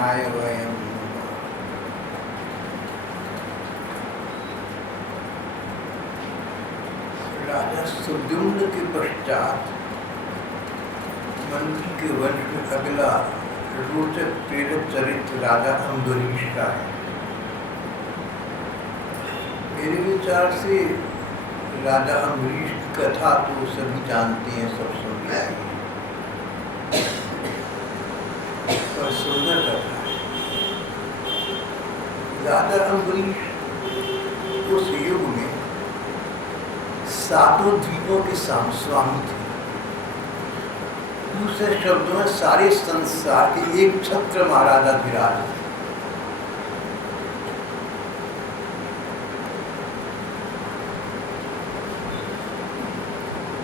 कृष्णाय वयं नमः। राजा सुद्युम्न के पश्चात मंत्री के वंश में अगला रोचक प्रेरक चरित्र राजा अम्बरीश का है। मेरे विचार से राजा अम्बरीश की कथा तो सभी जानते हैं, सब सुनते हैं, पर सुंदर कथा है। राजा अम्बरीश उस युग में 7 द्वीपों के स्वामी थे। दूसरे शब्दों में सारे संसार के एक छत्र महाराजाधिराज थे।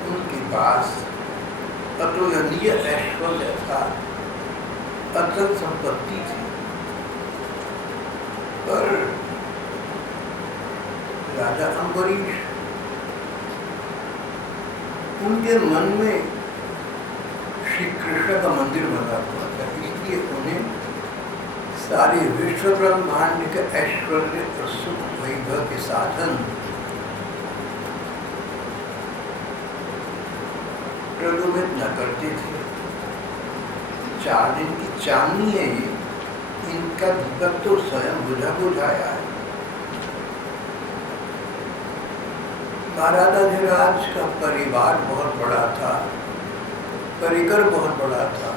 उनके पास अतुलनीय ऐश्वर्य था, अचल संपत्ति थी, पर राजा अम्बरीश, उनके मन में श्री कृष्ण का मंदिर बना हुआ था, इसलिए उन्हें सारे विश्व ब्रह्मांड के ऐश्वर्य और सुख वैभव के साधन प्रलोभित न करते थे। 4 दिन की चांदनी है ये, इनका दीपक तो स्वयं बुझाया है। महाराजाधिराज का परिवार बहुत बड़ा था, परिकर बहुत बड़ा था,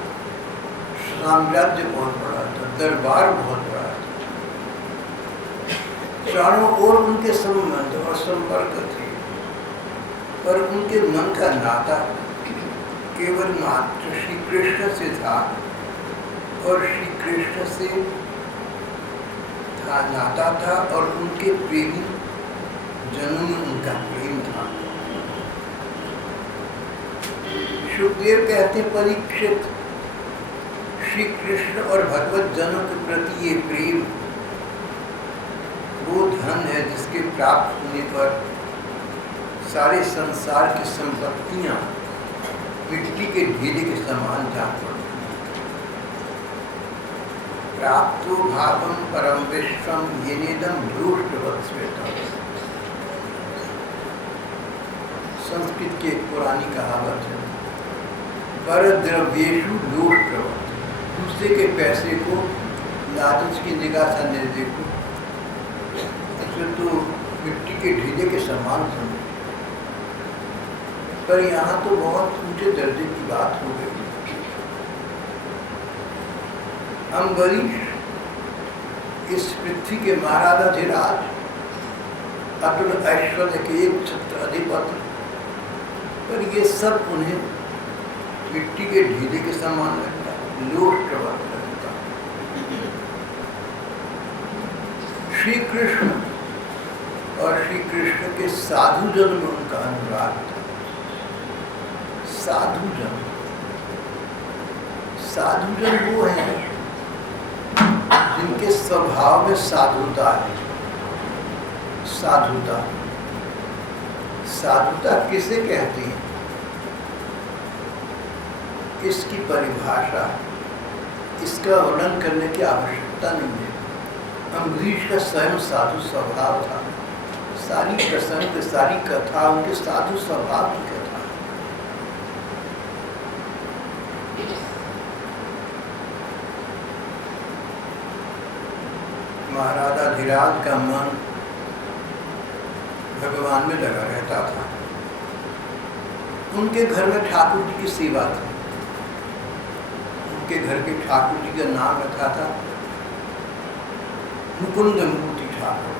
साम्राज्य बहुत बड़ा था, दरबार बहुत बड़ा था। चारों ओर उनके संबंध और संपर्क थे, पर उनके मन का नाता केवल मात्र श्री कृष्ण से था, और श्री कृष्ण से था नाता था, और उनके प्रेमी जनों में उनका प्रेम था। सुखदेव कहते, परीक्षित, श्री कृष्ण और भगवत जनों के प्रति ये प्रेम वो धन है जिसके प्राप्त होने पर सारे संसार की संपत्तियां मिट्टी के ढेले के समान जान पड़ती। प्राप्तो भावम परम विश्वम येनेदम धूष्टवत् श्वेतम्। संस्कृत की एक पुरानी कहावत है, पर द्रव्येषु लोष्टवत्। दूसरे के पैसे को लालच की निगाह से न देखो, उसे तो मिट्टी के ढीले के समान समझो। पर यहाँ तो बहुत ऊंचे दर्जे की बात हो गई। अम्बरीश इस पृथ्वी के महाराजाधिराज, अतुल ऐश्वर्य के एक छत्र अधिपति, पर ये सब उन्हें मिट्टी के ढीले के समान लगता, लोष्टवत् लगता। श्री कृष्ण और श्री कृष्ण के साधुजन में उनका अनुराग था। साधुजन वो हैं जिनके स्वभाव में साधुता है। साधुता किसे कहते हैं, इसकी परिभाषा, इसका वर्णन करने की आवश्यकता नहीं है। अम्बरीश का स्वयं साधु स्वभाव था। सारी प्रसंग, सारी कथा उनके साधु स्वभाव की कथा। महाराजाधिराज का मन भगवान में लगा रहता था। उनके घर में ठाकुर जी की सेवा थी। उनके घर के ठाकुर जी का नाम रखा था मुकुंद मूर्ति ठाकुर,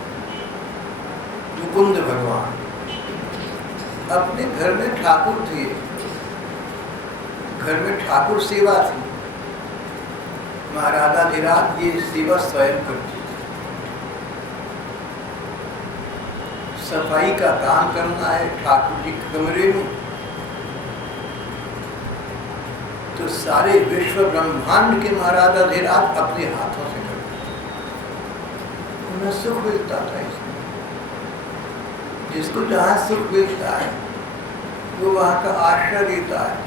मुकुंद भगवान। अपने घर में ठाकुर थे, घर में ठाकुर सेवा थी। महाराजाधिराज ये सेवा स्वयं करते थे। सफाई का काम करना है ठाकुर जी के कमरे में, तो सारे विश्व ब्रह्मांड के महाराजाधिराज अपने हाथों से करते थे। उन्हें सुख मिलता था इसमें। जिसको जहाँ सुख मिलता है वो वहाँ का आश्रय लेता है।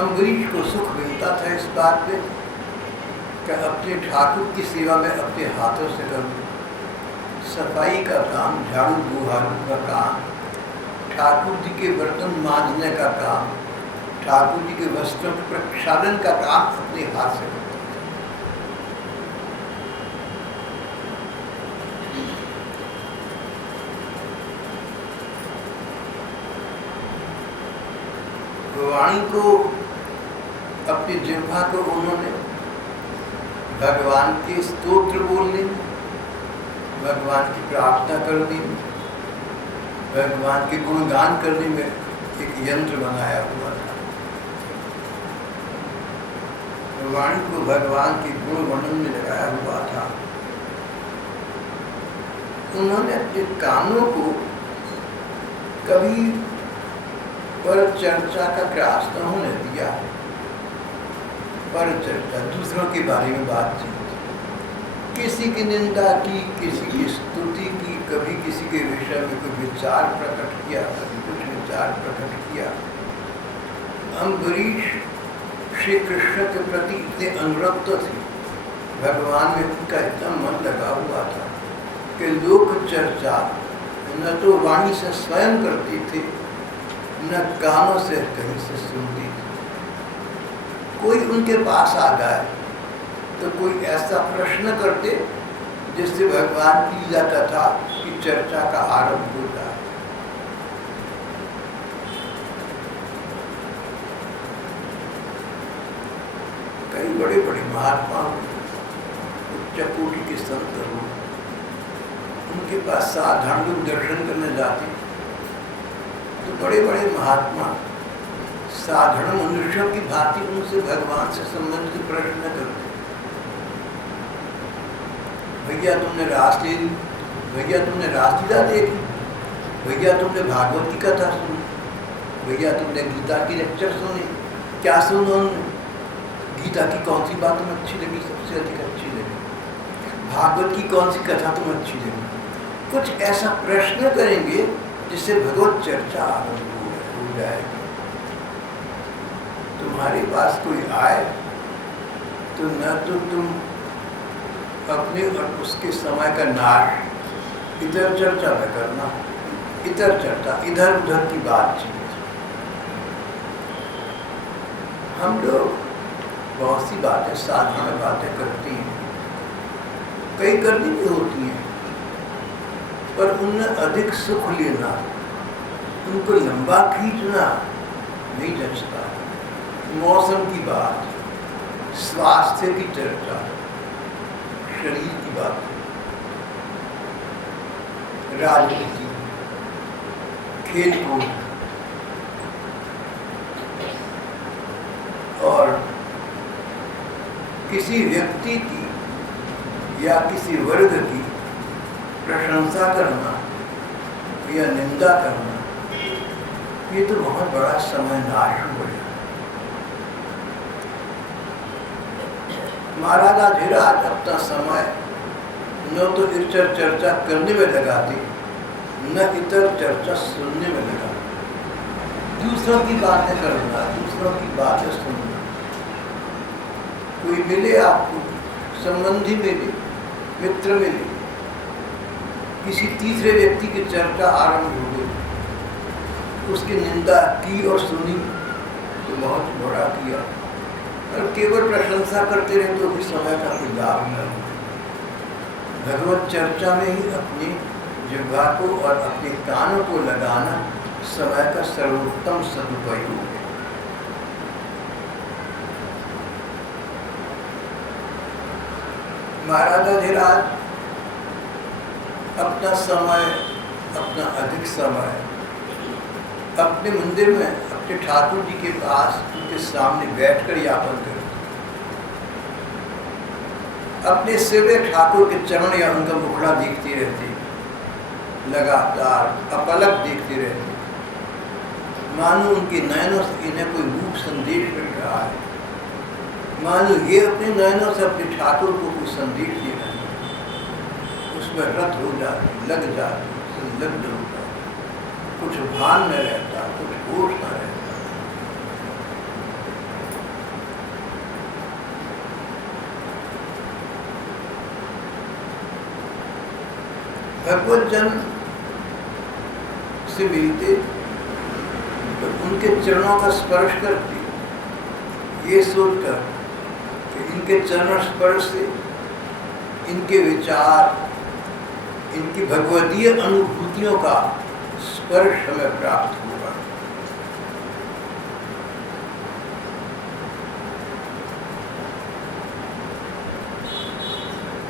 अम्बरीश को सुख मिलता था इस बात पे कि अपने ठाकुर की सेवा में अपने हाथों से करूँ। सफाई का काम, झाड़ू बुहारू का काम, ठाकुर जी के बर्तन मांजने का काम, ठाकुर जी के वस्त्रों के प्रक्षालन का काम अपने हाथ से करता था। वाणी को, अपनी जिह्वा को उन्होंने भगवान के स्तोत्र बोलने में, भगवान की प्रार्थना करने में, भगवान के गुणगान करने में एक यंत्र बनाया हुआ था। वाणी को भगवान के गुण वर्णन में लगाया हुआ था। उन्होंने अपने कानों को कभी पर चर्चा का प्रयास न होने दिया। पर चर्चा, दूसरों के बारे में बातचीत, किसी की निंदा की, किसी की स्तुति की, कभी किसी के विषय में कोई विचार प्रकट किया, कभी कुछ विचार प्रकट किया। अम्बरीश श्री कृष्ण के प्रति इतने अनुरक्त थे, भगवान में उनका इतना मन लगा हुआ था कि लोक चर्चा न तो वाणी से स्वयं करते थे, न कानों से कहीं से सुनती थी। कोई उनके पास आ जाए तो कोई ऐसा प्रश्न करते जिससे भगवान की लीला कथा की चर्चा का आरंभ हो जाए। कई बड़े बड़े महात्मा, उच्च कोटि के संत हो, उनके पास साधारण लोग दर्शन करने जाते तो बड़े बड़े महात्मा साधारण मनुष्यों की भांति उनसे भगवान से संबंधित प्रश्न करते। भैया तुमने रासलीला, भैया तुमने रासलीला देखी, भैया तुमने भागवत की कथा सुनी, भैया तुमने गीता की लेक्चर सुनी, क्या सुना उन्होंने? गीता की कौन सी बात तुम्हें अच्छी लगी, सबसे अधिक अच्छी लगी? भागवत की कौन सी कथा तुम्हें अच्छी लगी? कुछ ऐसा प्रश्न करेंगे जिससे भगवत चर्चा आरंभ हो जाएगी। तुम्हारे पास कोई आए तो न तो तुम अपने और उसके समय का नाश इधर चर्चा में करना, इधर चर्चा, इधर उधर की बातचीत। हम लोग बहुत सी बातें, साधारण बातें करती हैं, कई करनी भी होती हैं, पर उनमें अधिक सुख लेना, उनको लंबा खींचना नहीं जचता। मौसम की बात, स्वास्थ्य की चर्चा, शरीर की बात, राजनीति, खेलकूद और किसी व्यक्ति की या किसी वर्ग की प्रशंसा करना या निंदा करना, ये तो बहुत बड़ा समय नाश हो गया। महाराजा धीराज अपना समय न तो इतर चर्चा करने में लगाते, न इतर चर्चा सुनने में लगाते। दूसरों की बातें करना, दूसरों की बातें सुनना। कोई मिले आपको, संबंधी मिले, मित्र मिले, किसी तीसरे व्यक्ति की चर्चा आरंभ हो गई, उसकी निंदा की और सुनी तो बहुत बड़ा किया, और केवल प्रशंसा करते रहे तो भी समय का कोई लाभ न हो। भगवत चर्चा में ही अपनी जिह्वा को और अपने कानों को लगाना समय का सर्वोत्तम सदुपयोग है। महाराजा धीराज अपना समय, अपना अधिक समय अपने मंदिर में अपने ठाकुर जी के पास, उनके सामने बैठकर यापन करते। अपने सेवे ठाकुर के चरण या उनका मुखड़ा देखते रहते, लगातार अपलक देखते रहते, मानो उनके नयनों से इन्हें कोई रूप संदेश मिल रहा है, मानो ये अपने नयनों से अपने ठाकुर को कोई संदेश दे रहे हैं। उसमें रत हो जाती, लग जाती, संलग्न हो जाती, कुछ भान न रहता, कुछ होश न रहता। भगवत जन से मिलते तो उनके चरणों का स्पर्श करते, ये सोचकर कि इनके चरण स्पर्श से इनके विचार, इनकी भगवदीय अनुभूतियों का स्पर्श हमें प्राप्त होगा।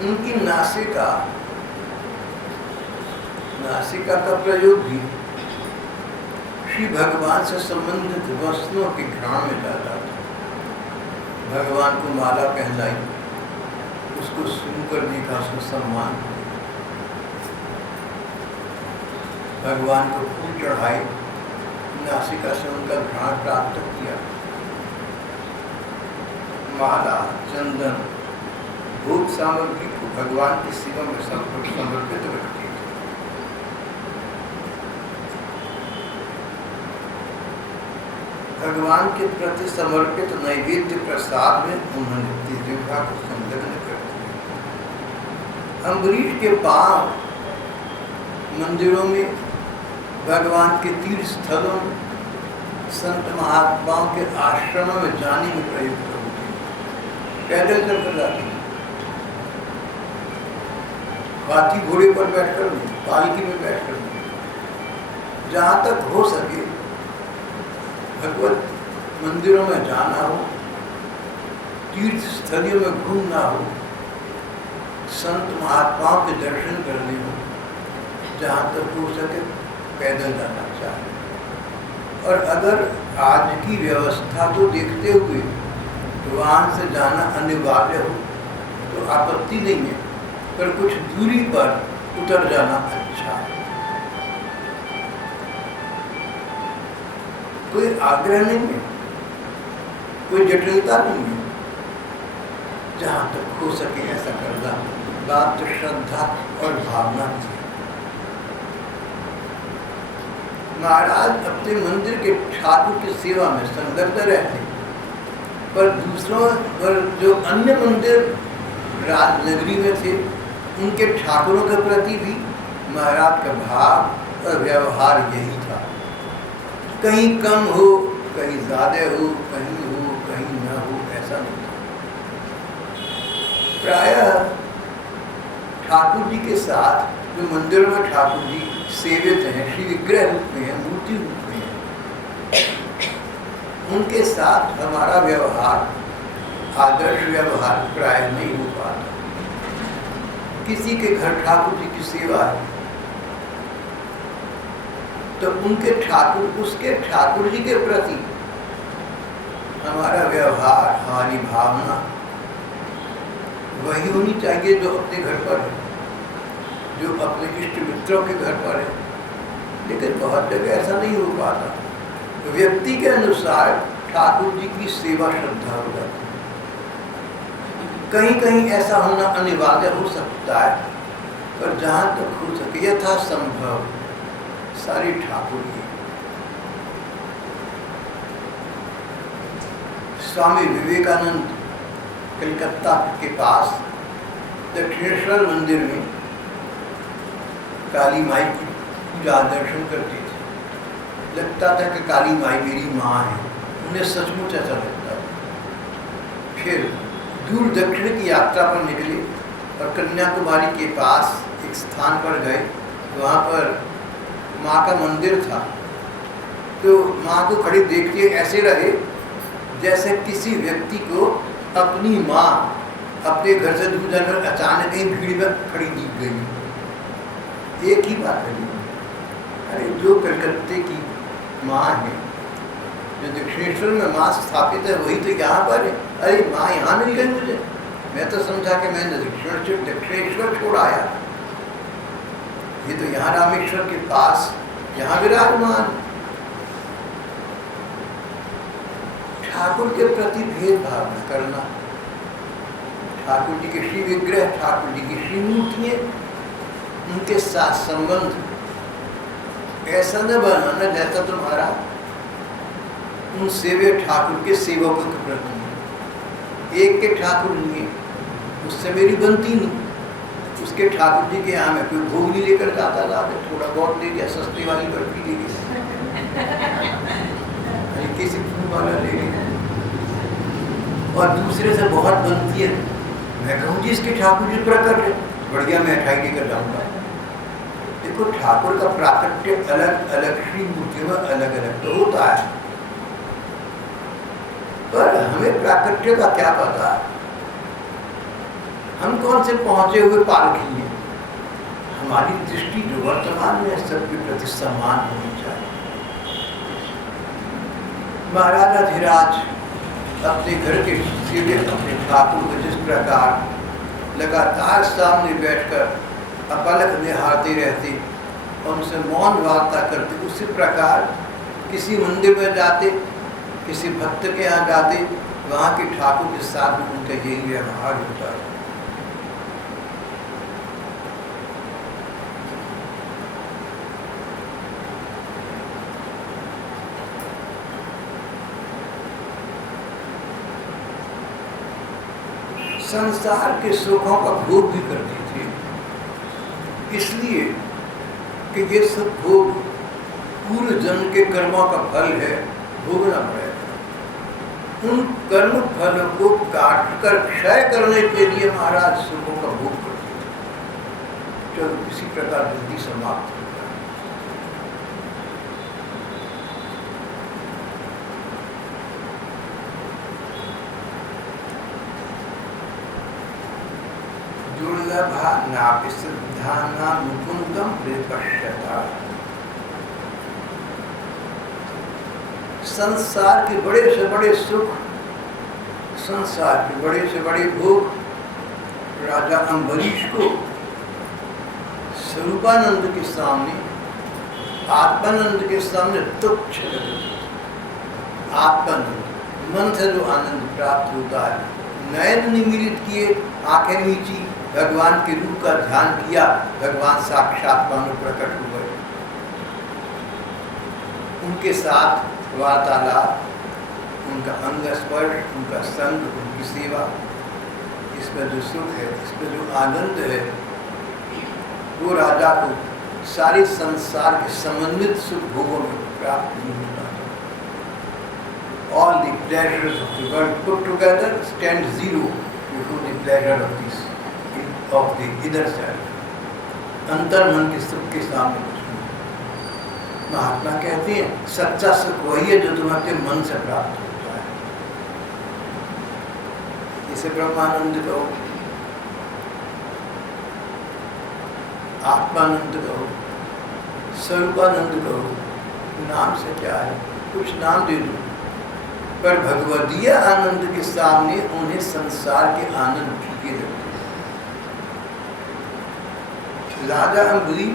उनकी नासिका का प्रयोग भी श्री भगवान से संबंधित वस्तुओं के घ्राण में जाता था। भगवान को माला पहनाई, उसको सुनकर देखा, उसको सम्मान, भगवान को फूल चढ़ाए, नासिका से उनका घ्राण प्राप्त किया। माला, चंदन, भोग सामग्री को भगवान की सेवा में समर्पित रखते थे। भगवान के प्रति समर्पित नैवेद्य प्रसाद में उन्होंने जिह्वा को संलग्न कर दिया। अम्बरीश के पांव मंदिरों में, भगवान के तीर्थ स्थलों में, संत महात्माओं के आश्रमों में जाने में प्रयुक्त होते, पैदल चलकर जाते, हाथी घोड़े पर बैठकर नहीं, पालकी में बैठकर नहीं। जहाँ तक हो सके भगवत मंदिरों में जाना हो, तीर्थ स्थलियों में घूमना हो, संत महात्माओं के दर्शन करने हो, जहाँ तक हो सके पैदल जाना चाहिए। और अगर आज की व्यवस्था को देखते हुए वाहन से जाना अनिवार्य हो तो आपत्ति नहीं है, पर कुछ दूरी पर उतर जाना अच्छा है। कोई आग्रह नहीं है, कोई जटिलता नहीं है, जहाँ तक हो सके ऐसा करना। बात तो श्रद्धा और भावना की। महाराज अपने मंदिर के ठाकुर की सेवा में संलग्न रहते, पर दूसरों पर जो अन्य मंदिर राजनगरी में थे उनके ठाकुरों के प्रति भी महाराज का भाव और व्यवहार यही था। कहीं कम हो, कहीं ज़्यादा हो, कहीं न हो, ऐसा नहीं था। प्रायः ठाकुर जी के साथ जो मंदिर में ठाकुर जी सेवित हैं, श्री विग्रह रूप में हैं, मूर्ति रूप में हैं, उनके साथ हमारा व्यवहार, आदर्श व्यवहार प्राय नहीं हो पाता। किसी के घर ठाकुर जी की सेवा है तो उनके ठाकुर, उसके ठाकुर जी के प्रति हमारा व्यवहार, हमारी भावना वही होनी चाहिए जो अपने घर पर है, जो अपने इष्ट मित्रों के घर पर है। लेकिन बहुत जगह ऐसा नहीं हो पाता। तो व्यक्ति के अनुसार ठाकुर जी की सेवा श्रद्धा हो जाती है। कहीं कहीं ऐसा होना अनिवार्य हो सकता है, पर जहाँ तक हो सके यथासंभव सारी ठाकुर जी। स्वामी विवेकानंद कलकत्ता के पास दक्षिणेश्वर मंदिर में काली माई की पूजा दर्शन करते थे। लगता था कि काली माई मेरी माँ है, उन्हें सचमुच ऐसा लगता था। फिर दूर दक्षिण की यात्रा पर निकले और कन्याकुमारी के पास एक स्थान पर गए। वहाँ पर माँ का मंदिर था। तो माँ को खड़ी देखते ऐसे रहे जैसे किसी व्यक्ति को अपनी माँ अपने घर से दूर जाकर अचानक ही भीड़ में खड़ी दिख गई। एक ही बात है, अरे जो कलकत्ते की माँ है, जो दक्षिणेश्वर में माँ स्थापित है, वही तो यहाँ पर है। अरे माँ यहाँ मिल गई मुझे, मैं तो समझा कि मैंने दक्षिणेश्वर छोड़ आया, ये तो यहाँ रामेश्वर के पास यहाँ विराजमान। ठाकुर के प्रति भेदभाव न करना, ठाकुर जी के श्री विग्रह, ठाकुर जी की श्री मूर्तियाँ, उनके साथ संबंध ऐसा न बनाना जैसा तुम्हारा उन सेवे ठाकुर के सेवकों के प्रति। एक के ठाकुर नहीं, उससे मेरी बनती नहीं। उसके ठाकुर जी के यहाँ में कोई भोग नहीं लेकर जाता था, थोड़ा बहुत ले लिया, सस्ती वाली बर्फी ले लिया, किसी फूल वाला ले लिया, और दूसरे से बहुत बनती है। मैं कहूँ जी इसके ठाकुर जी प्रकट है, बढ़िया मिठाई लेकर जाऊंगा। देखो ठाकुर का प्राकट्य अलग अलग श्री मूर्ति में अलग अलग तो होता है, पर हमें प्राकट्य का क्या पता है, हम कौन से पहुंचे हुए पारखी हैं। हमारी दृष्टि जो वर्तमान में सबके प्रति सम्मान होनी चाहिए। महाराजा धीराज अपने घर के सीधे अपने ठाकुर को जिस प्रकार लगातार सामने बैठकर अपलक निहारते रहते और उनसे मौन वार्ता करते, उसी प्रकार किसी मंदिर में जाते, किसी भक्त के यहाँ जाते, वहाँ के ठाकुर के साथ में उनका यही व्यवहार होता है। संसार के सुखों का भोग भी करते थे, इसलिए कि ये सब भोग पूर्व जन्म के कर्मों का फल है, भोगना पड़ेगा। उन कर्म फल को काट कर क्षय करने के लिए महाराज सुखों का भोग करते थे। चलो किसी प्रकार जल्दी समाप्त हो जाए। दुर्लभा नापि सिद्धाना मुकुंदम विपश्यता। संसार के बड़े से बड़े सुख, संसार के बड़े से बड़े भोग राजा अम्बरीश को स्वरूपानंद के सामने, आत्मानंद के सामने तुच्छ लगे। आत्मानंद, मन से जो आनंद प्राप्त होता है, नयन निमीलित किए, आंखें नीची, भगवान के रूप का ध्यान किया, भगवान साक्षात मानो प्रकट हुए। उनके साथ वार्तालाप, उनका अंग स्पर्श, उनका संग, उनकी सेवा, इसमें जो सुख है, इसमें जो आनंद है, वो राजा को सारे संसार के समन्वित सुख भोगों में प्राप्त नहीं होता। All the pleasures of the world put together stand zero before the pleasure of the inner self. अंतर मन के सुख के सामने कुछ नहीं। महात्मा कहते हैं सच्चा सुख वही है जो तुम्हारे मन से प्राप्त होता है। इसे ब्रह्मानंद कहो, आत्मानंद कहो, स्वरूपानंद कहो, नाम से क्या है, कुछ नाम दे दो, पर भगवदीय आनंद के सामने उन्हें संसार के आनंद फीके लगते हैं। राजा अम्बरीश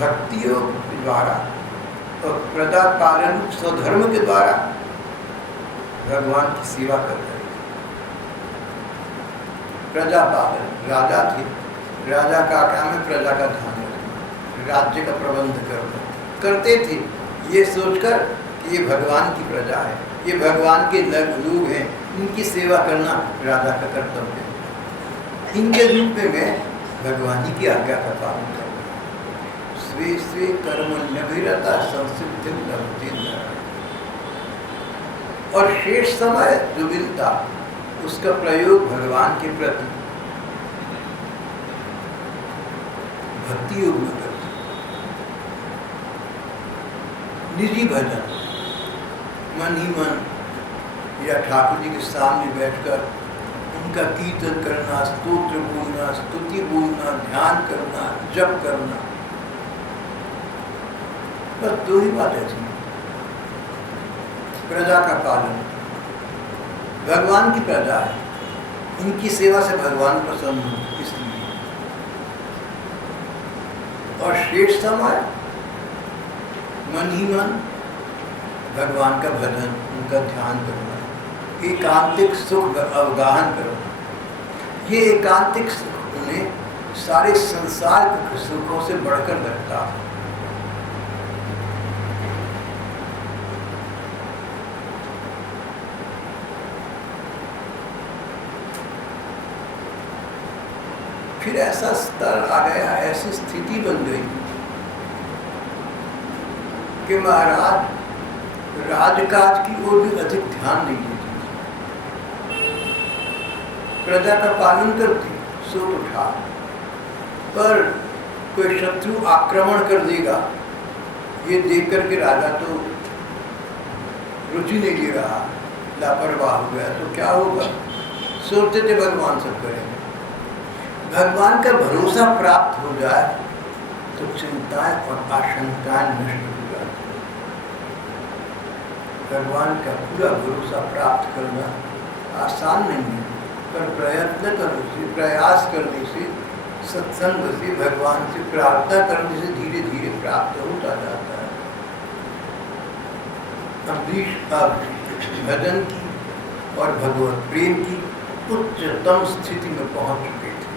भक्ति योग के द्वारा और प्रजा पालन स्वधर्म के द्वारा भगवान की सेवा कर रहे हैं। प्रजा पालन राजा थे, राजा का काम है प्रजा का ध्यान रखना, राज्य का प्रबंध करना, करते थे ये सोचकर कि ये भगवान की प्रजा है, ये भगवान के लोग हैं, इनकी सेवा करना राजा का कर्तव्य है। इनके रूप में भगवान की आज्ञा का पालन करना। स्वे स्वे कर्मण्यभिरता संसिद्धिं लभते नरः। और शेष समय जो मिलता उसका प्रयोग भगवान के प्रति भक्ति योग में करते। निजी भजन, मन ही मन या ठाकुर जी के सामने बैठकर उनका कीर्तन करना, स्तोत्र बोलना, स्तुति बोलना, ध्यान करना, जप करना, बस दो ही बातें थी। प्रजा का पालन, भगवान की प्रजा है, इनकी सेवा से भगवान प्रसन्न हो इसलिए। और शेष समय मन ही मन भगवान का भजन, उनका ध्यान करना, एकांतिक सुख अवगाहन करना। ये एकांतिक सुख उन्हें सारे संसार के सुखों से बढ़कर लगता है। फिर ऐसा स्तर आ गया, ऐसी स्थिति बन गई कि महाराज राजकाज की ओर भी अधिक ध्यान नहीं देते, प्रजा का पालन करते सो तो था, पर कोई शत्रु आक्रमण कर देगा ये देख करके राजा तो रुचि नहीं ले रहा, लापरवाह हो गया, तो क्या होगा? सोचते थे भगवान सब करेंगे। भगवान का भरोसा प्राप्त हो जाए तो चिंताएं और आशंकाएं नष्ट हो जाती हैं। भगवान का पूरा भरोसा प्राप्त करना आसान नहीं है, पर प्रयत्न करने से, प्रयास करने से, सत्संग से, भगवान से प्रार्थना करने से धीरे धीरे प्राप्त होता जाता है। अम्बरीश भजन की और भगवत प्रेम की उच्चतम स्थिति में पहुंच चुके थे।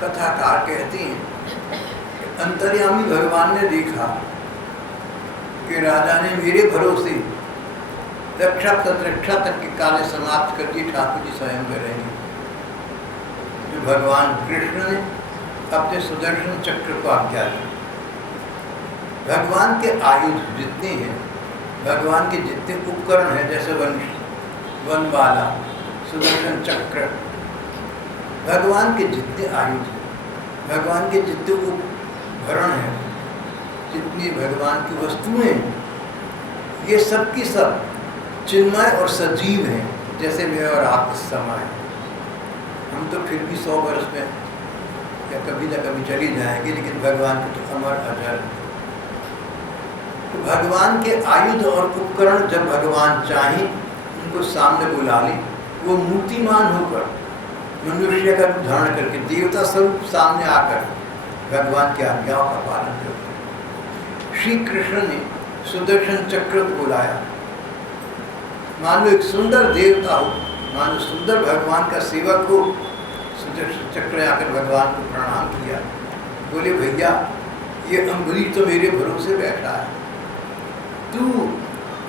कथाकार कहते हैं कि अंतर्यामी भगवान ने देखा कि राजा ने मेरे भरोसे रक्षा प्रतिरक्षा तक के कार्य समाप्त कर दिए, ठाकुर जी स्वयं करेंगे। तो भगवान कृष्ण ने अपने सुदर्शन चक्र को आज्ञा दी। भगवान के आयुध जितने हैं, भगवान के जितने उपकरण हैं, जैसे वनमाला, सुदर्शन चक्र, भगवान के जितने आयुध हैं, भगवान के जितने उपकरण हैं, जितनी भगवान की वस्तुएं हैं, ये सब की सब चिन्मय और सजीव हैं, जैसे मैं और आप इस समय। हम तो फिर भी 100 वर्ष में या कभी न कभी चली जाएंगे, लेकिन भगवान के तो अमर अजर। तो भगवान के आयुध और उपकरण जब भगवान चाहें उनको सामने बुला ले, वो मूर्तिमान होकर मनुष्य का रूप धारण करके देवता स्वरूप सामने आकर भगवान की आज्ञाओं का पालन करते हैं। श्री कृष्ण ने सुदर्शन चक्र को बुलाया। मान लो एक सुंदर देवता हो, मान लो सुंदर भगवान का सेवक हो, सुदर्शन चक्र आकर भगवान को प्रणाम किया, बोले भैया ये अम्बरीश तो मेरे भरोसे बैठा है, तू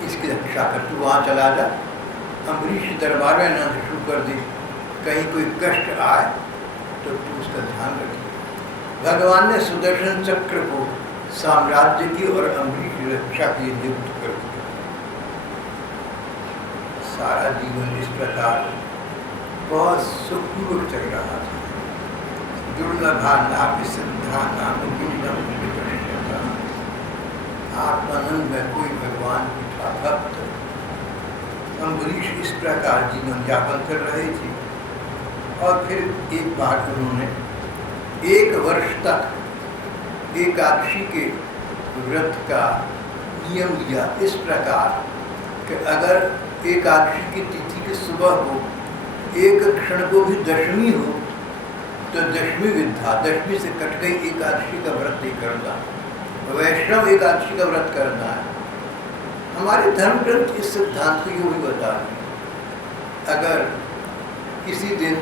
इसकी रक्षा कर, तू वहाँ चला जा, अम्बरीश दरबार में ना शुरू कर दे, कहीं कोई कष्ट आए तो तू उसका ध्यान रखे। भगवान ने सुदर्शन चक्र को साम्राज्य की और अम्बरीश की रक्षा के लिए नियुक्त कर दिया। सारा जीवन इस प्रकार बहुत सुखपूर्वक चल रहा था। दुर्लभा नाम सिद्धा नाम आत्मानंद में कोई भगवान की था भक्त। अम्बरीश इस प्रकार जीवन यापन कर रहे थे। और फिर एक बार उन्होंने 1 वर्ष तक एकादशी के व्रत का नियम लिया, इस प्रकार कि अगर एकादशी की तिथि की सुबह हो, एक क्षण को भी दशमी हो, तो दशमी विद्या, दशमी से कट गई एकादशी का व्रत नहीं करना, वैष्णव एकादशी का व्रत करना है। हमारे धर्म ग्रंथ इस सिद्धांत को यूँ ही बता रहे। अगर किसी दिन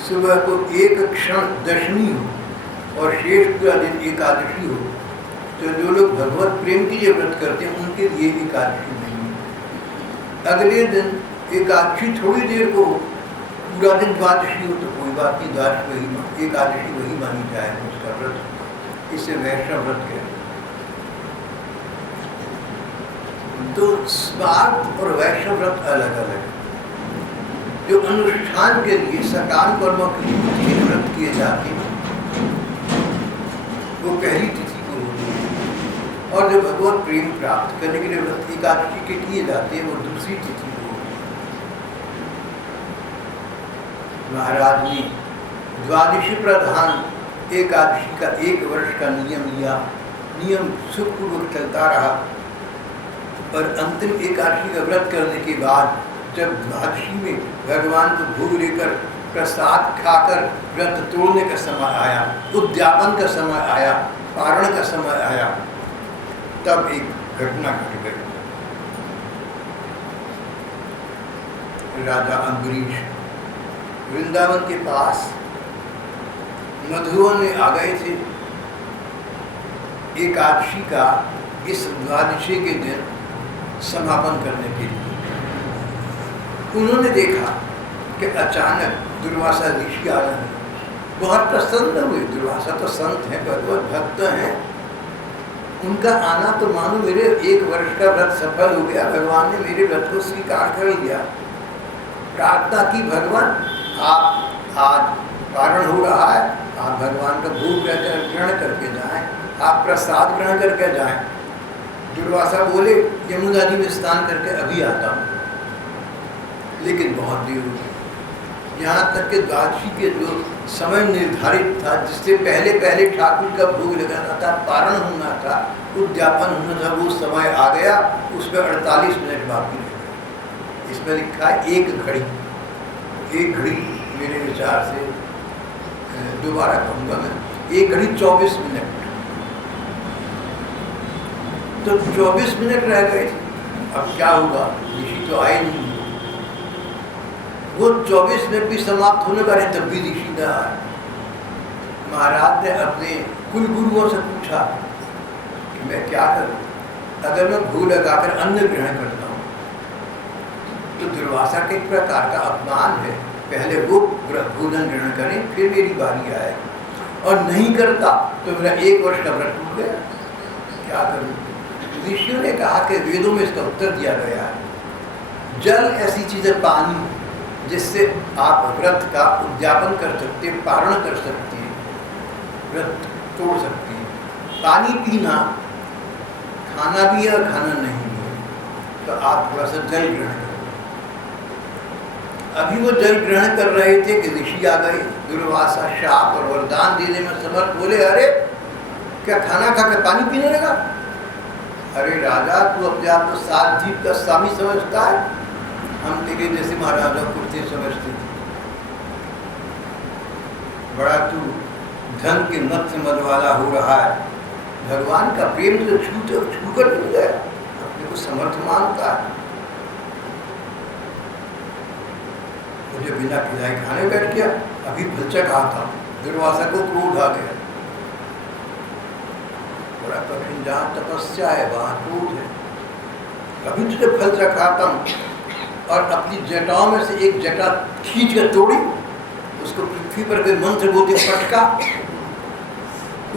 सुबह को एक क्षण दशमी हो और शेष पूरा दिन एकादशी हो, तो जो लोग भगवत प्रेम के लिए व्रत करते हैं उनके लिए एकादशी नहीं है। अगले दिन एकादशी थोड़ी देर को पूरा दिन द्वादशी हो तो कोई बात नहीं, द्वादशी वही, एकादशी वही मानी जाए उसका व्रत। इसे वैष्णव व्रत कहते हैं। तो स्वार्थ और वैष्णव व्रत अलग अलग है। जो अनुष्ठान के लिए सकाम कर्मों के लिए व्रत किए जाते हैं वो पहली तिथि को होती है, और जो भगवत प्रेम प्राप्त करने के लिए व्रत एकादशी के किए जाते हैं वो दूसरी तिथि को होती है। महाराज ने द्वादशी प्रधान एकादशी का 1 वर्ष का नियम लिया। नियम सुखपूर्वक चलता रहा, और अंतिम एकादशी का व्रत करने के बाद जब द्वादशी में भगवान को भोग लेकर प्रसाद खाकर व्रत तोड़ने का समय आया, उद्यापन का समय आया, पारण का समय आया, तब एक घटना घट गई। राजा अम्बरीश वृंदावन के पास मधुवन में आ गए थे एकादशी का इस द्वादशी के दिन समापन करने के लिए। उन्होंने देखा कि अचानक दुर्वासा ऋषि आ रहे हैं। बहुत प्रसन्न हुए। दुर्वासा तो संत हैं, भगवत भक्त हैं, उनका आना तो मानो मेरे 1 वर्ष का व्रत सफल हो गया, भगवान ने मेरे व्रत को स्वीकार कर लिया। प्रार्थना की, भगवान आप आज पारण हो रहा है, आप भगवान का भोग ग्रहण करके जाएं, आप प्रसाद ग्रहण करके जाएं। दुर्वासा बोले यमुना जी में स्नान करके अभी आता हूँ, लेकिन बहुत देर हो गई। यहाँ तक कि द्वादशी के जो समय निर्धारित था, जिससे पहले पहले ठाकुर का भोग लगाना था, पारण होना था, उद्यापन होना था, वो समय आ गया। उसमें 48 मिनट बाकी रह गए। इसमें लिखा है 1 घड़ी। 1 घड़ी मेरे विचार से, दोबारा कहूँगा मैं, 1 घड़ी 24 मिनट। तो 24 मिनट रह गए। अब क्या होगा, ऋषि तो आए नहीं। वो 24 मिनट भी समाप्त होने वाले, तब भी ऋषि न आए। महाराज ने अपने कुल गुरुओं से पूछा कि मैं क्या करूं, अगर मैं भूल लगाकर अन्न ग्रहण करता हूं तो दुर्वासा के एक प्रकार का अपमान है। पहले वो भोजन ग्रहण करें, फिर मेरी बारी आए, और नहीं करता तो मेरा 1 वर्ष का व्रत टूट गया। क्या करूं? ऋषियों ने कहा कि वेदों में इसका उत्तर दिया गया है। जल ऐसी चीज है, पानी, जिससे आप व्रत का उद्यापन कर सकते, पारण कर सकते हैं, व्रत तोड़ सकते हैं। पानी पीना, खाना भी है और खाना नहीं है, तो आप थोड़ा सा जल ग्रहण करें। अभी वो जल ग्रहण कर रहे थे कि ऋषि आ गए। दुर्वासा शाप और वरदान देने में समर्थ। बोले अरे क्या खाना खा के पानी पीने लगा? अरे राजा, तू अपने आप को साध्वीप का स्वामी समझता है, हम तेरे जैसे महाराजा कुर्ते समझते। बड़ा तू धन के मत से मदवाला हो रहा है। भगवान का प्रेम तो छूकर मिल गया, अपने को समर्थ मानता है। मुझे बिना खिलाए खाने बैठ गया, अभी फल चखा था। दुर्वासा को क्रोध आ गया। बड़ा कठिन, जहाँ तपस्या है वहाँ क्रोध है। अभी तुझे फल चखाता हूँ, और अपनी जटाओं में से एक जटा खींच कर तोड़ी, उसको पृथ्वी पर कोई मंत्र बोलते पटका।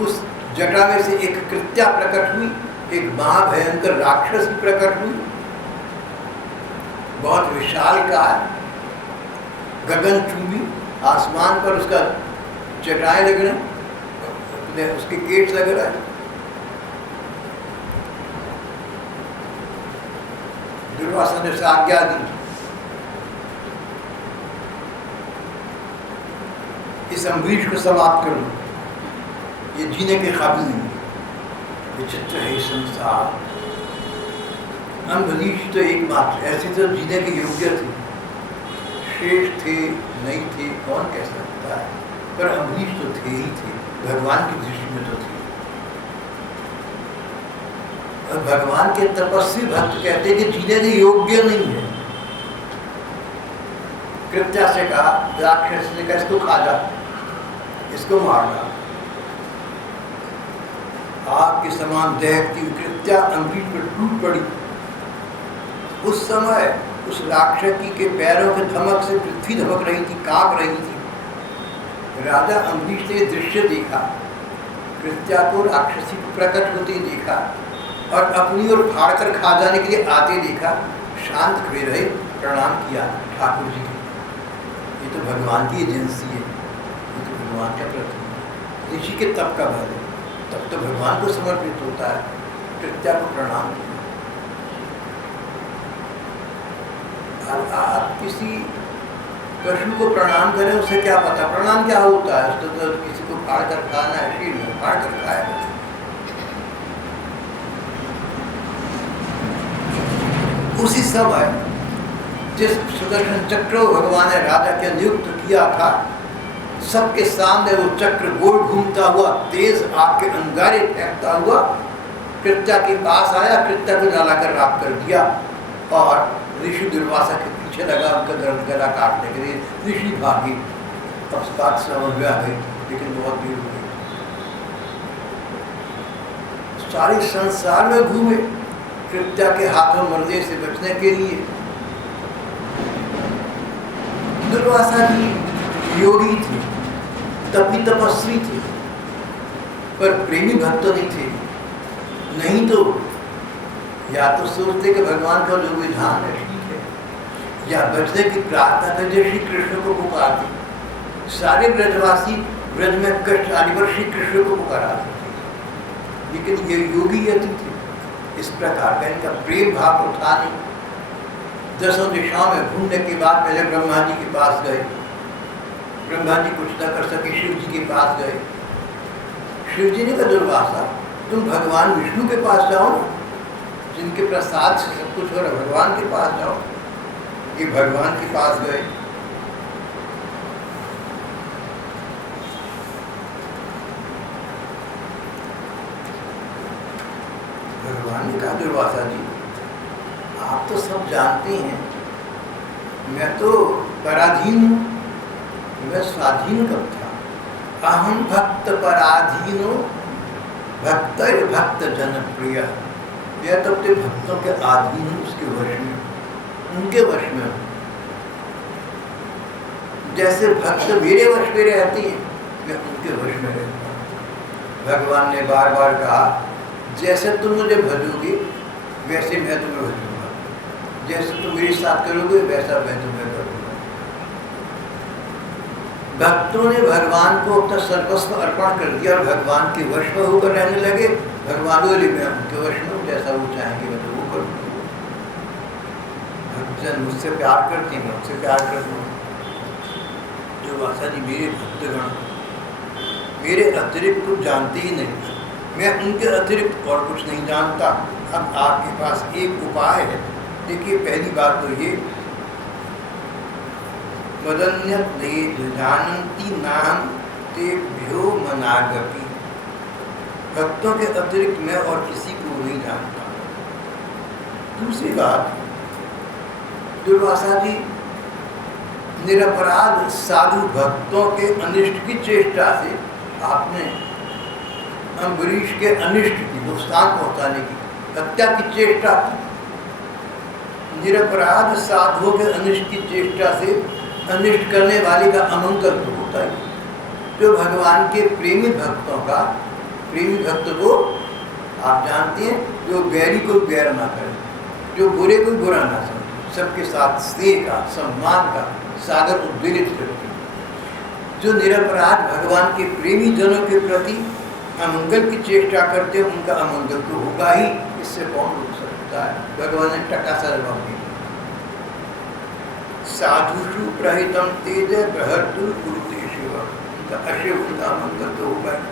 उस जटा में से एक कृत्या प्रकट हुई, एक महाभयंकर राक्षस भी प्रकट हुई। बहुत विशाल का गगनचुंबी, आसमान पर उसका जटाएं लग रहे, उसके केट लग रहा है। दुर्वासा ने आज्ञा दी, इस अम्बरीश को समाप्त कर लो, ये जीने के काबिल नहीं है। विचित्र है संसार। अम्बरीश तो एकमात्र ऐसे तो जीने के योग्य थे, श्रेष्ठ थे, नहीं थे कौन कह सकता है, पर अम्बरीश तो थे ही थे, भगवान की दृष्टि में तो थे। और भगवान के तपस्वी भक्त कहते हैं कि जीने के योग्य नहीं है। कृत्या से कहा, राक्षस ने कहा इसको खा जा, इसको मार डाल। आग के समान दहकती कृत्या अम्बरीश पर टूट पड़ी। उस समय उस राक्षसी के पैरों के धमक से पृथ्वी धमक रही थी, कांप रही थी। राजा अम्बरीश ने दृश्य देखा, कृत्या को राक्षसी को प्रकट होते देखा, और अपनी ओर फाड़ कर खा जाने के लिए आते देखा। शांत खड़े रहे, प्रणाम किया ठाकुर जी को। ये तो भगवान की एजेंसी है, ये तो भगवान का प्रति ऋषि के तप का भय है, तब तो भगवान को समर्पित होता है। कृत्या को प्रणाम किया। अब आप किसी पशु को प्रणाम करें, उसे क्या पता प्रणाम क्या होता है। उसको तो किसी को फाड़ कर खाना है, शील में फाड़ कर खाएगा। उसी समय जिस सुदर्शन चक्र भगवान ने राजा के नियुक्त किया था, सबके सामने वो चक्र गोल घूमता हुआ, तेज आग के अंगारे फेंकता हुआ कृत्या के पास आया। कृत्या को जलाकर राख कर दिया, और ऋषि दुर्वासा के पीछे लगा, उनका गला काटने के लिए। ऋषि भागी, तब बात समझ में आ गई, लेकिन बहुत देर हो गई। सारे संसार में घूमे कृत्या के हाथों मर्दे से बचने के लिए। दुर्वासा जी योगी थे, तपस्वी थे, पर प्रेमी भक्त नहीं थे। नहीं तो या तो सोचते कि भगवान का जो विधान है ठीक है, या बचने की प्रार्थना करते श्री कृष्ण को पुकारते। सारे ब्रजवासी ब्रज में कष्ट आने पर श्री कृष्ण को पुकाराते थे, लेकिन ये योगी यति थे। इस प्रकार का इनका प्रेम भाव उठा नहीं। 10 दिशाओं में घूमने के बाद पहले ब्रह्मा जी के पास गए। ब्रह्मा जी कुछ न कर सके, शिव जी के पास गए। शिव जी ने कहा दुर्वासा तुम भगवान विष्णु के पास जाओ, जिनके प्रसाद से सब कुछ हो रहा, भगवान के पास जाओ। ये भगवान के पास गए। भगवान ने कहा दुर्वासा जी आप तो सब जानते हैं, मैं तो पराधीन हूँ, मैं स्वाधीन कब था। अहम भक्त पराधीनो भक्त भक्त जनप्रिय। यह तो अपने भक्तों के अधीन हूँ, उसके वश में, उनके वश में हूँ। जैसे भक्त मेरे वश में रहते हैं, मैं उनके वश में रहता हूँ। भगवान ने बार बार कहा जैसे तुम मुझे भजोगे वैसे मैं तुम्हें भजूंगा, जैसे तुम मेरे साथ करोगे वैसा मैं तुम्हें करूंगा। भक्तों ने भगवान को अपना सर्वस्व अर्पण कर दिया और भगवान के वश में होकर रहने लगे। भगवान बोले मैं उनके वश में हूँ, जैसा वो चाहेंगे मैं तो वो करूँगा। भक्तजन मुझसे प्यार करते हैं, मैं उनसे प्यार करता हूँ। दुर्वासा जी मेरे भक्तगण मेरे अतिरिक्त कुछ जानते ही नहीं, मैं उनके अतिरिक्त और कुछ नहीं जानता। अब आपके पास एक उपाय है। देखिए पहली बात तो ये मदन्यत जानती नाम तेभ्यो मनागपि, भक्तों के अतिरिक्त मैं और किसी को नहीं जानता। दूसरी बात, दुर्वासा जी निरपराध साधु भक्तों के अनिष्ट की चेष्टा से आपने अम्बरीश के अनिष्ट की, नुकसान पहुंचाने की, हत्या की चेष्टा की। निरपराध साधुओं के अनिष्ट की चेष्टा से अनिष्ट करने वाले का अमंगल तो होता है। जो भगवान के प्रेमी भक्तों का, प्रेमी भक्त को आप जानते हैं, जो बैरी को बैर ना करे, जो बुरे को बुरा ना समझे, सबके साथ स्नेह का, सम्मान का सागर उद्वेलित करते हैं। जो निरपराध भगवान के प्रेमी जनों के प्रति अमंगल की चेष्टा करते हैं, उनका अमंगल तो होगा ही, इससे कौन रोक सकता है। भगवान ने टका सा जवाब दिया, साधुषु प्रहितम तेज बृहतु कुरुते शिव, उनका अशिव, उनका अमंगल तो होगा ही।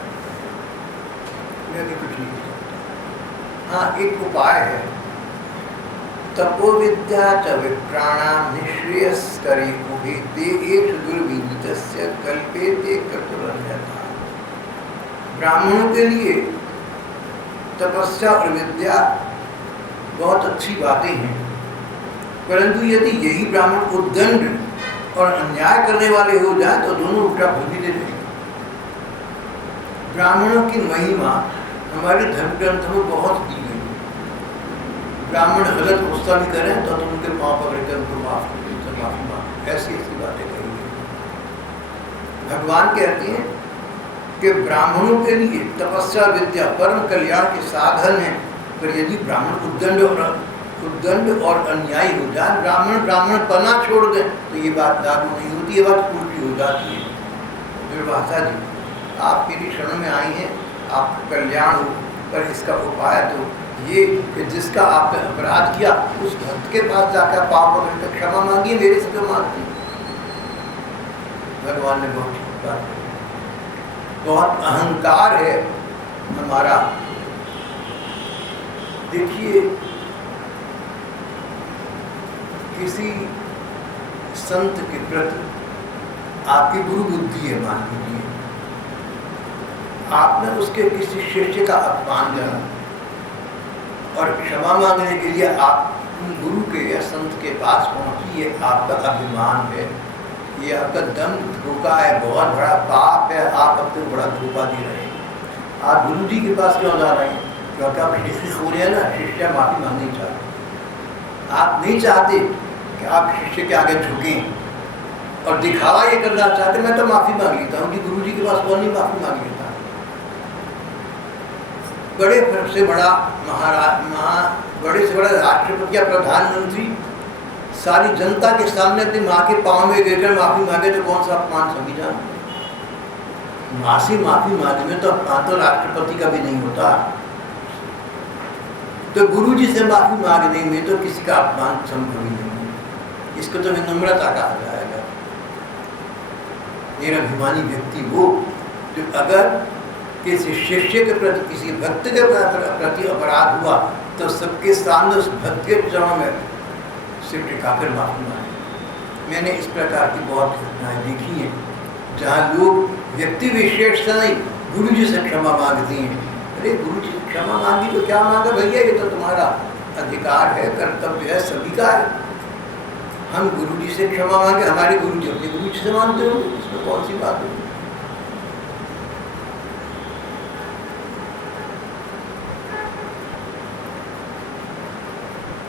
मैं भी कुछ नहीं सकता। हाँ एक उपाय है, तपो विद्या च विप्राणाम निःश्रेयस्करी उभेते एष दुर्विनीतस्य कल्पेते क्रतुरन्यथा। ब्राह्मणों के लिए तपस्या और विद्या बहुत अच्छी बातें हैं, परंतु यदि यही ब्राह्मण उद्दंड और अन्याय करने वाले हो जाए तो दोनों उल्टा भूमि दे देंगे। ब्राह्मणों की महिमा हमारे धर्म ग्रंथों में बहुत दी गई। ब्राह्मण गलत गुस्सा भी करें तो तुम उनके पाँव पकड़ कर उनको माफ कर दो, उनसे माफी मांग, ऐसी ऐसी बातें कही। भगवान कहते हैं कि ब्राह्मणों के लिए तपस्या विद्या परम कल्याण के साधन है, पर यदि ब्राह्मण उद्दंड और अन्यायी हो जाए, ब्राह्मण पना छोड़ दें, तो ये बात लागू नहीं होती, ये बात उल्टी हो जाती है। दुर्वासा जी आप मेरी शरण में आई हैं, आपका कल्याण हो, पर इसका उपाय तो ये कि जिसका आपने अपराध किया उस भक्त के पास जाकर पाप पकड़ कर क्षमा मांगिए, मेरे से क्यों मांगती। भगवान ने बहुत ठीक बात की। बहुत अहंकार है हमारा। देखिए किसी संत के प्रति आपकी गुरु बुद्धि है, मान लीजिए आपने उसके किसी शिष्य का अपमान किया और क्षमा मांगने के लिए आप गुरु के या संत के पास पहुंची, ये आपका अभिमान है, ये आपका दम धोखा है, बहुत बड़ा पाप है, आप अपने बड़ा धोखा दे रहे हैं। आप गुरु जी के पास क्यों जा रहे हैं? क्योंकि आप शिष्य हो रहे हैं ना, शिष्य माफी मांगनी चाहते, आप नहीं चाहते कि आप शिष्य के आगे झुकें, और दिखावा ये करना चाहते, मैं तो माफी मांग लेता हूँ कि गुरु जी के पास कौन नहीं माफी मांग लेता। बड़े से बड़ा बड़े से बड़ा राष्ट्रपति या प्रधानमंत्री सारी जनता के सामने अपनी माँ के पाँव में गिरकर माफी मांगे तो कौन सा अपमान समझा। माँ से माफी मांगने में तो अपमान तो राष्ट्रपति का भी नहीं होता, तो गुरु जी से माफी मांगने में तो किसी का अपमान संभव ही नहीं। इसको तो विनम्रता कहा जाएगा। मेरा अभिमानी व्यक्ति वो जो अगर किसी शिष्य के प्रति, किसी भक्त के प्रति अपराध हुआ तो सबके सामने उस भक्त के चरणों में सिर टिकाकर माफी मांगे। मैंने इस प्रकार की बहुत घटनाएं देखी हैं जहाँ लोग व्यक्ति विशेष से नहीं गुरु जी से क्षमा मांगती हैं। अरे गुरु जी से क्षमा मांगी तो क्या मांगा भैया, ये तो तुम्हारा अधिकार है, कर्तव्य है, सभी का है। हम गुरु जी से क्षमा मांगे, हमारे गुरु जी अपने गुरु जी से मांगते होंगे, इसमें कौन सी बात है।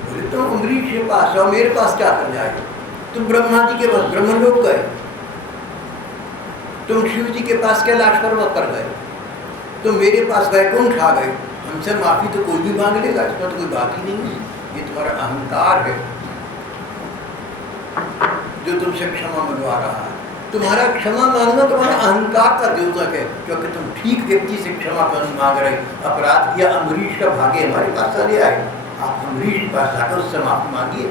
बोले तो अम्बरीश के पास और मेरे पास क्या कर जाएगा, तुम ब्रह्मा जी के पास ब्रह्मलोक गए, तुम शिव जी के पास कैलाश पर्वत पर गए, तुम मेरे पास वैकुंठ आ गए, हमसे माफी तो कोई भी मांग लेगा, इसमें तो कोई बात ही नहीं है। ये तुम्हारा अहंकार है जो तुमसे क्षमा मंगवा रहा है। तुम्हारा क्षमा मांगना तुम्हारा अहंकार का द्योतक है, क्योंकि तुम ठीक व्यक्ति से क्षमा मांग रहे। अपराध किया अम्बरीश का भाग्य हमारे पास चले आए, आप अम्बरीश के पास जाकर उससे माफी मांगिए।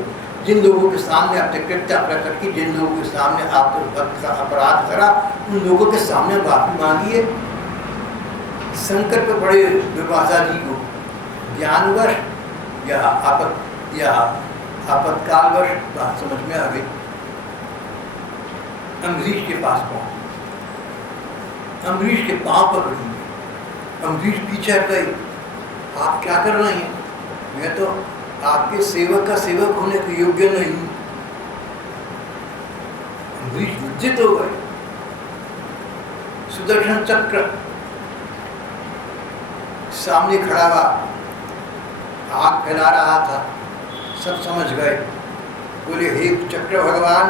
जिन लोगों के सामने आपने कृत्य प्रकट की, जिन लोगों के सामने आपने भक्त का अपराध करा, उन लोगों के सामने माफी मांगिए। संकट पे पड़े दुर्वासा जी को ज्ञानवश या आपातकालवश बात समझ में आ गई, अम्बरीश के पास पहुंचे, अम्बरीश के पांव पकड़ी, अम्बरीश पीछे गए, आप क्या कर रहे हैं, मैं तो आपके सेवक का सेवक होने के योग्य नहीं। अम्बरीश लज्जित हो गए। सुदर्शन चक्र सामने खड़ा हुआ आग फैला रहा था, सब समझ गए। बोले हे चक्र भगवान,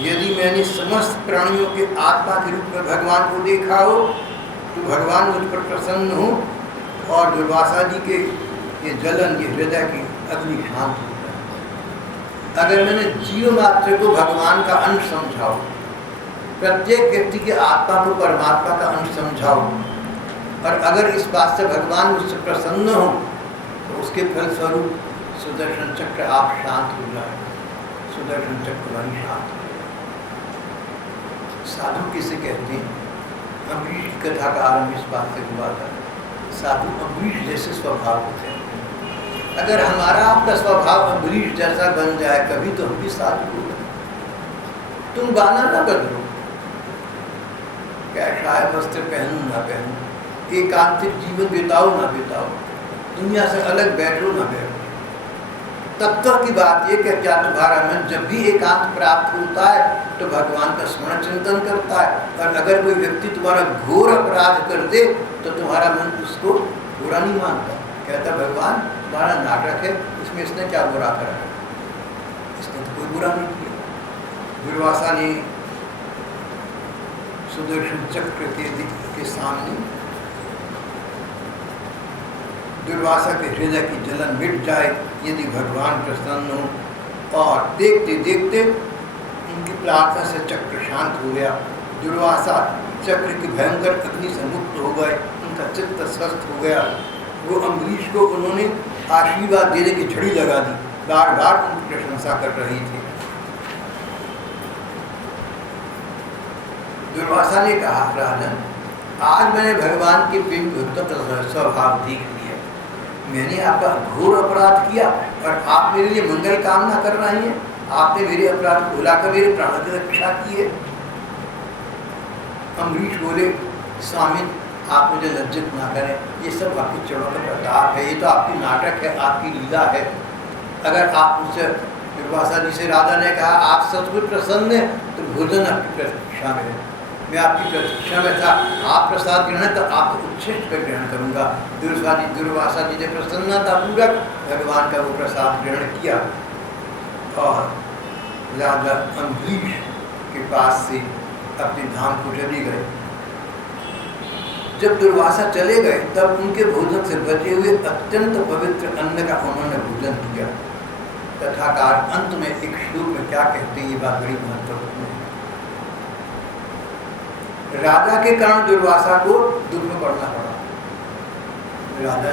यदि मैंने समस्त प्राणियों के आत्मा के रूप में भगवान को देखा हो तो भगवान मुझ पर प्रसन्न हो और दुर्वासा जी के ये जलन, ये हृदय की अग्नि शांत हो जाए। अगर मैंने जीव मात्र को भगवान का अंश समझाओ, प्रत्येक व्यक्ति की आत्मा को परमात्मा का अंश समझाओ, और अगर इस बात से भगवान मुझसे प्रसन्न हो तो उसके फलस्वरूप सुदर्शन चक्र आप शांत हो जाए। सुदर्शन चक्र वही शांत हो। साधु किसे कहते हैं? अम्बरीश की कथा का आरंभ इस बात से हुआ था। साधु अम्बरीश जैसे स्वभाव होते हैं। अगर हमारा आपका स्वभाव अम्बरीश जैसा बन जाए कभी तो हम भी साधु हो गए। तुम गाना ना बदलो, कैसा है वस्त्र पहनूं ना पहनूं, एकांतिक जीवन बिताओ ना बिताओ, दुनिया से अलग बैठो ना बैठो। तत्व की बात यह कि क्या तुम्हारा मन जब भी एकांत प्राप्त होता है तो भगवान का स्मरण चिंतन करता है, और अगर कोई व्यक्ति तुम्हारा घोर अपराध कर दे तो तुम्हारा मन उसको बुरा नहीं मानता, कहता भगवान तुम्हारा नाटक है, इसमें इसने क्या बुरा करा, इसने तो कोई बुरा नहीं किया। दुर्वासा ने सुदर्शन चक्र के सामने दुर्वासा के हृदय की जलन मिट जाए यदि भगवान प्रसन्न हो, और देखते देखते उनकी प्रार्थना से चक्र शांत हो गया। दुर्वासा चक्र की भयंकर अग्नि से मुक्त हो गए, उनका चित्त स्वस्थ हो गया। वो अम्बरीश को उन्होंने आशीर्वाद देने की झड़ी लगा दी, बार बार उनकी प्रशंसा कर रही थी। दुर्वासा ने कहा राजन, आज मैंने भगवान के प्रेम भक्त स्वभाव देख लिया, मैंने आपका घोर अपराध किया और आप मेरे लिए मंगल कामना कर रहे हैं, आपने मेरे अपराध को भुलाकर मेरे प्राण की रक्षा की है। अम्बरीश बोले स्वामी आप मुझे लज्जित ना करें, ये सब आपकी चरणों का प्रताप है, ये तो आपकी नाटक है, आपकी लीला है। अगर आप मुझसे दुर्वासा जी से राजा ने कहा आप सचमुच प्रसन्न हैं तो भोजन आपकी प्रतीक्षा में है, मैं आपकी प्रतीक्षा में था, आप प्रसाद ग्रहण तो आपको उच्छिष्ट कर ग्रहण करूँगा। दुर्वासा जी ने प्रसन्नतापूर्वक भगवान का वो प्रसाद ग्रहण किया और राजा अम्बरीश के पास से अपने धाम को चले गए। जब दुर्वासा चले गए तब उनके भोजन से बचे हुए अत्यंत पवित्र अन्न का उन्होंने भोजन किया। कथाकार अंत में एक श्लोक में क्या कहते हैं, ये बात बड़ी महत्वपूर्ण है। राजा के कारण दुर्वासा को दुख में पड़ना पड़ा। राजा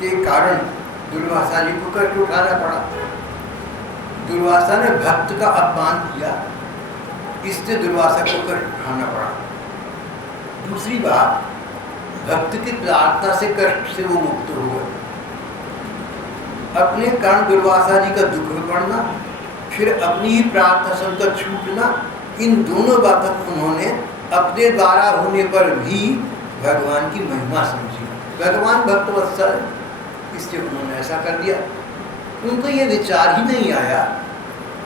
के कारण दुर्वासा जी को कष्ट उठाना पड़ा। दुर्वासा ने भक्त का अपमान किया, इससे दुर्वासा को कष्ट उठाना पड़ा। दूसरी बात, भक्त की प्रार्थना से कष्ट से वो मुक्त हो गए। अपने कारण दुर्वासा जी का दुख में पड़ना, फिर अपनी ही प्रार्थना से उनका छूटना, इन दोनों बातों को उन्होंने अपने द्वारा होने पर भी भगवान की महिमा समझी। भगवान भक्तवत्सल, इससे उन्होंने ऐसा कर दिया। उनको ये विचार ही नहीं आया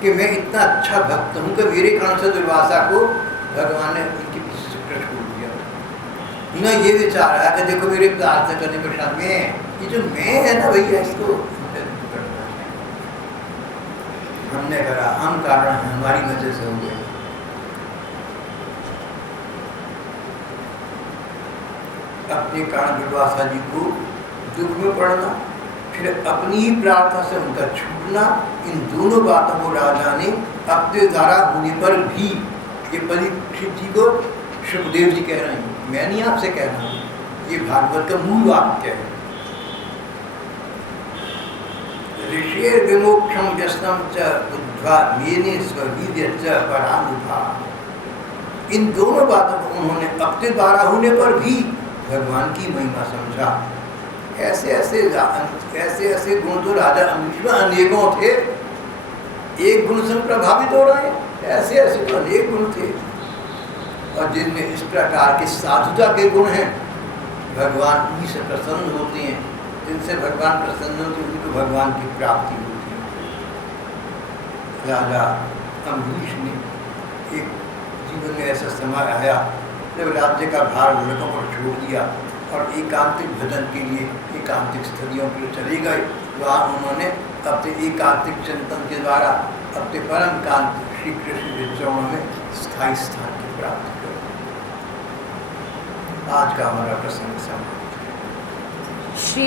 कि मैं इतना अच्छा भक्त हूँ कि मेरे कारण से दुर्वासा को भगवान ने उनके पीछे से कष्ट छोड़ दिया। न ये विचार आया कि देखो मेरे प्रार्थना करने पर शामिल है, ये जो मैं है ना भैया, इसको हमने करा, हम कारण है, हमारी वजह से हो गए। अपने कारण दुर्वासा जी को दुख में पड़ना, फिर अपनी ही प्रार्थना से उनका छूटना, इन दोनों बातों को राजा ने अपने द्वारा होने पर भी, ये परीक्षित जी को सुखदेव जी कह रहे हैं, मैं नहीं आपसे कह रहा हूँ, ये भागवत का मूल वाक्य है। ऋषिर विमोक्षम व्यसनम च बुद्ध्वा मेने स्ववीर्य च परानुभा। इन दोनों बातों को उन्होंने अपने द्वारा होने पर भी भगवान की महिमा समझा। ऐसे ऐसे गुण तो राजा अम्बरीश में अनेकों थे, एक गुण से प्रभावित हो रहे हैं, ऐसे ऐसे तो अनेक गुण थे, और जिनमें इस प्रकार के साधुता के गुण हैं, भगवान उन्हीं से प्रसन्न होते हैं। जिनसे भगवान प्रसन्न होते हैं उनको भगवान की प्राप्ति होती है। राजा अम्बरीश ने एक जीवन में ऐसा समय आया जब राज्य का भार लड़कों पर छोड़ दिया और एकांतिक भजन के लिए एकांतिक स्थलियों के लिए चले गए। वहाँ उन्होंने अपने एकांतिक चिंतन के द्वारा अपने परम कांत श्री कृष्ण के चरणों में स्थायी स्थान की प्राप्ति करी। आज का हमारा प्रसंग समाप्त। श्री